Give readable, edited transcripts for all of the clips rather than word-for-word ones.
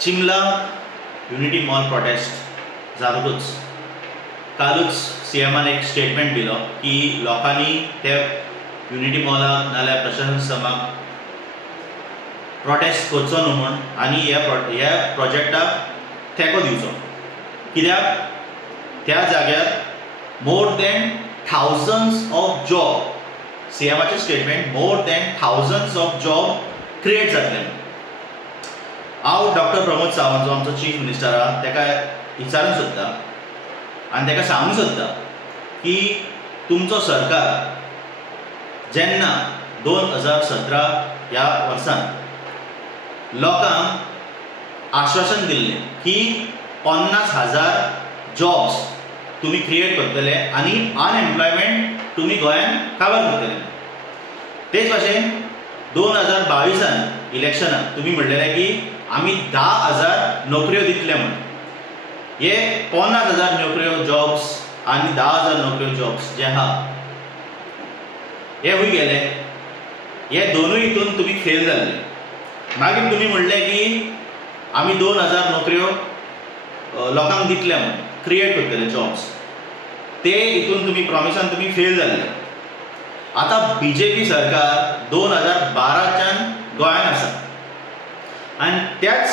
चिमला unity mall prostate जातकूच कालूच सीएमान एक स्टेटमेंट दिलो की लोकांनी ते युनिटी मॉलाक नाल्यार प्रशासन समाक प्रोटेस्ट करचो न्हू म्हूण आनी ह्या प्रोजेक्टाक तेंको दिवचो, कित्याक त्या जाग्यार more than thousands of job, सीएमाचें statement, more than thousands of job create जातले. हांव डॉक्टर प्रमोद सावंत जो आमचो चीफ मिनिस्टर आहा ताका विचारूंक सोदता आनी ताका सांगूंक सोदता की तुमचो सरकार जेन्ना 2017 ह्या वर्सान लोकांक आश्वासन दिल्लें की 50,000 जॉब्स तुमी क्रिएट करतले आनी अनएम्प्लॉयमेंट तुमी गोंयांत काबार करतले. तेच भाशेन 2022 इलेक्शनाक तुमी म्हणलेलें की आमी 10,000 नोकऱ्यो दितले म्हूण. हे 50,000 नोकऱ्यो जॉब्स आनी 10,000 नोकऱ्यो जॉब्स जे आहा हे खूंय गेले. हे दोनूय हितून तुमी फेल जाल्ले. मागीर तुमी म्हणलें की आमी 2,000 नोकऱ्यो लोकांक दितले म्हूण, क्रिएट करतले जॉब्स. ते हितून तुमी प्रॉमिसान तुमी फेल जाल्ले. आतां बीजेपी सरकार 2012च्यान गोंयांत आसा आनी त्याच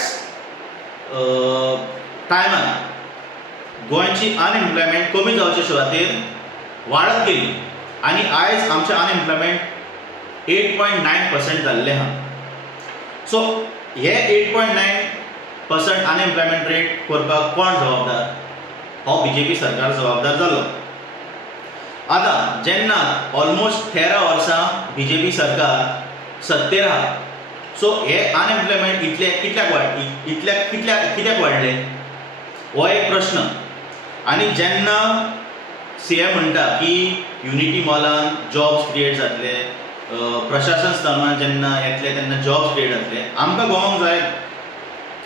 टायमार गोंयची अनएम्प्लॉयमेंट कमी जावचे सुवातेर वाडत गेली आनी आयज आमचें अनएम्प्लॉयमेंट 8.9% जाल्लें आहा. सो हे 8.9% अनएम्प्लॉयमेंट रेट करपाक कोण जबाबदार? हो बीजेपी सरकार जबाबदार जालो. आतां जेन्ना ऑलमोस्ट 13 वर्सां बीजेपी सरकार सत्तेर आहा, सो हे अनएम्प्लॉयमेंट कित्याक वाडले हो एक प्रश्न. आनी जेन्ना सीएम म्हणटा की युनिटी मॉलान जॉब्स क्रिएट जातले, प्रशासन स्तरान जेन्ना येतले तेन्ना जॉब्स क्रिएट जातले, आमकां कळोवंक जाय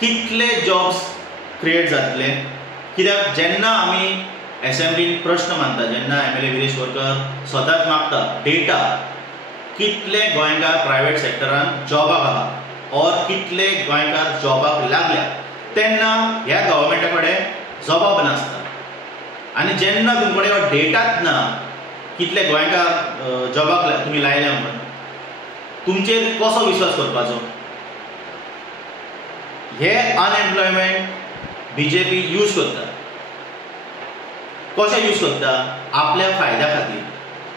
कितले जॉब्स क्रिएट जातले. कित्याक जेन्ना आमी एसेंब्लीन प्रश्न मांडटा, जेन्ना MLA विरेश वरकर स्वताच मागता डेटा कितले गोंयकार प्रायवेट सेक्टरान जॉबाक आहा और कितले गोंयकार जॉबाक लागल्या, तेन्ना ह्या गव्हर्मेंटा कडेन जबाब नासता. आनी जेन्ना तुमचे कडेन हो डेटाच ना कितले गोंयकार जॉबाक तुमी लायल्या म्हणून, तुमचेर कसो विश्वास करपाचो? हे अनएम्प्लॉयमेंट बीजेपी यूज करता. कशें यूज करता? आपल्या फायद्या खातीर.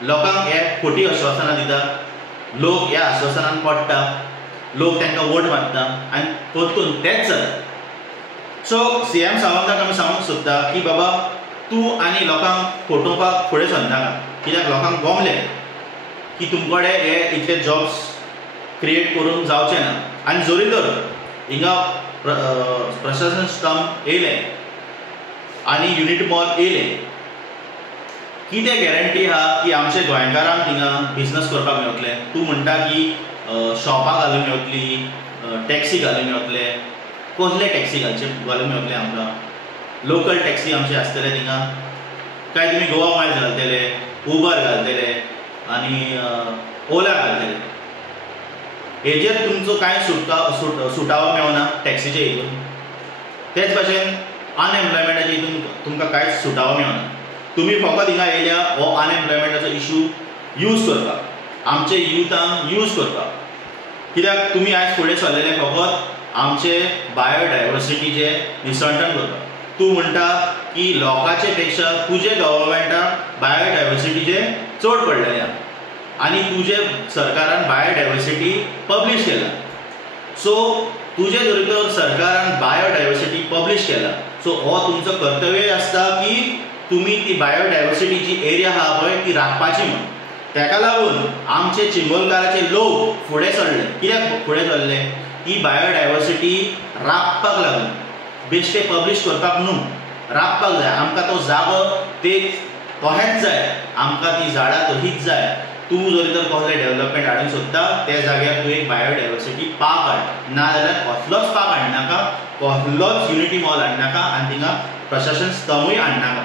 लोकांक हे खोटी आश्वासनां दिता, लोक ह्या आश्वासनान पडटा, लोक तांकां वोट मारता आनी परतून तेच जाता. सो सीएम सावंताक आमी सांगूंक सोदता की बाबा तूं आनी लोकांक फटोवपाक फुडें सरनाका. कित्याक लोकांक गमले की तुमचे कडेन हे इतले जॉब्स क्रिएट करून जावचे ना. आनी जोरी तर हिंगा प्रशासन स्टंप येयले आनी युनिटी मॉल येयले, कितें गॅरंटी आहा की आमच्या गोंयकारांक थिंगा बिजनस करपाक मेळटले? तूं म्हणटा की शॉपां घालूंक मेळटली, टॅक्सी घालूंक मेळटले. कसले टॅक्सी घालूंक मेळटले आमकां? लोकल टॅक्सी आमचे आसतले थिंगा काय तुमी गोवा मायल्स घालतले, उबर घालतले आनी ओला घालतले? हेजेर तुमचो कांय सुटावो मेळना टॅक्सीचे हितून. तेच भाशेन अनएम्प्लॉयमेंटाच्या हितून तुमकां कांयच सुटावो मेळना. तुमी फकत हिंगा येयल्या हो अनएम्प्लॉयमेंटाचो इशू यूज करपाक, आमचे युथांक यूज करपाक. कित्याक तुमी आयज फुडें सरलेले फकत आमचे बायोडायवर्सिटीचे निसंटन करपाक. तूं म्हणटा की लोकांचे पेक्षा तुजे गव्हर्मेंटाक बायोडायवर्सिटीचे चड पडलेले आहा आनी तुजे सरकारान बायोडायवर्सिटी पब्लीश केला. सो तुजे जरी तर सरकारान बायोडायवर्सिटी पब्लीश केला, सो हो तुमचो कर्तव्य आसता की तुमी ती बायोडायवर्सिटीची एरिया आहा पळय ती राखपाची म्हूण. ताका लागून आमचे चिंबोलकाराचे लोक फुडें सरले. कित्याक फुडें सरले? ही बायोडायवर्सिटी राखपाक लागून, बेश्टे पब्लीश करपाक न्हू, राखपाक जाय. आमकां तो जागो ते तोहेच जाय, आमकां ती झाडां तशीच जाय. तूं जरी तर कसलें डेव्हलपमेंट हाडूंक सोदता त्या जाग्यार तूं एक बायोडायवर्सिटी पार्क हाड, नाजाल्यार कसलोच पार्क हाडनाका, कसलोच युनिटी मॉल हाडनाका आनी थिंगा प्रशासन स्तंभूय हाडनाका.